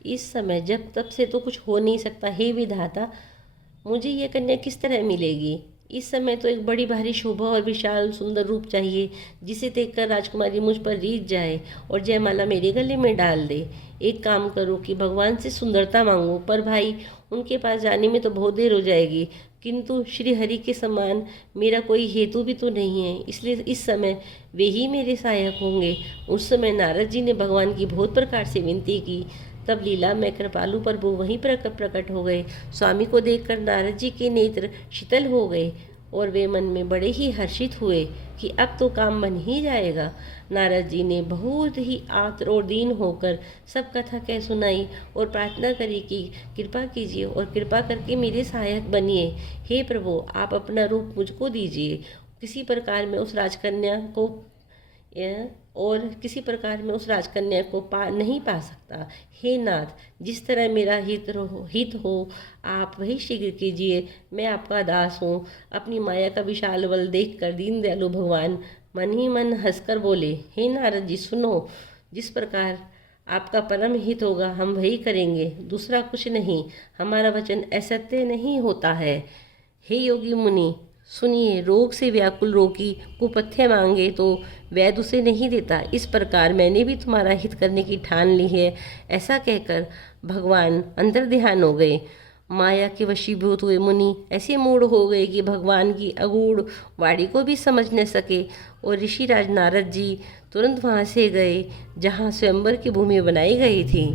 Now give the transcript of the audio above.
इस समय जब तब से तो कुछ हो नहीं सकता। हे विधाता, मुझे ये कन्या किस तरह मिलेगी? इस समय तो एक बड़ी भारी शोभा और विशाल सुंदर रूप चाहिए, जिसे देखकर राजकुमारी मुझ पर रीझ जाए और जयमाला मेरे गले में डाल दे। एक काम करो कि भगवान से सुंदरता मांगो, पर भाई उनके पास जाने में तो बहुत देर हो जाएगी। किंतु श्री हरि के समान मेरा कोई हेतु भी तो नहीं है, इसलिए इस समय वे ही मेरे सहायक होंगे। उस समय नारद जी ने भगवान की बहुत प्रकार से विनती की। तब लीला में कृपालु प्रभु वहीं प्रकट हो गए। स्वामी को देखकर नारद जी के नेत्र शीतल हो गए और वे मन में बड़े ही हर्षित हुए कि अब तो काम बन ही जाएगा। नारद जी ने बहुत ही आर्त और दीन होकर सब कथा कह सुनाई और प्रार्थना करी कि कृपा कीजिए और कृपा करके मेरे सहायक बनिए। हे प्रभु, आप अपना रूप मुझको दीजिए। किसी प्रकार में उस राजकन्या को और किसी प्रकार में उस राजकन्या को नहीं पा सकता। हे नाथ, जिस तरह मेरा हित हो आप वही शीघ्र कीजिए। मैं आपका दास हूँ। अपनी माया का विशाल बल देखकर दीन दयालु भगवान मन ही मन हंसकर बोले, हे नारद जी सुनो, जिस प्रकार आपका परम हित होगा हम वही करेंगे, दूसरा कुछ नहीं। हमारा वचन असत्य नहीं होता है। हे योगी मुनि सुनिए, रोग से व्याकुल रोगी कुपथ्य मांगे तो वैद्य उसे नहीं देता। इस प्रकार मैंने भी तुम्हारा हित करने की ठान ली है। ऐसा कहकर भगवान अंतर ध्यान हो गए। माया के वशीभूत हुए मुनि ऐसे मूढ़ हो गए कि भगवान की अगूढ़ वाणी को भी समझ न सके और ऋषिराज नारद जी तुरंत वहाँ से गए जहाँ स्वयंवर की भूमि बनाई गई थी।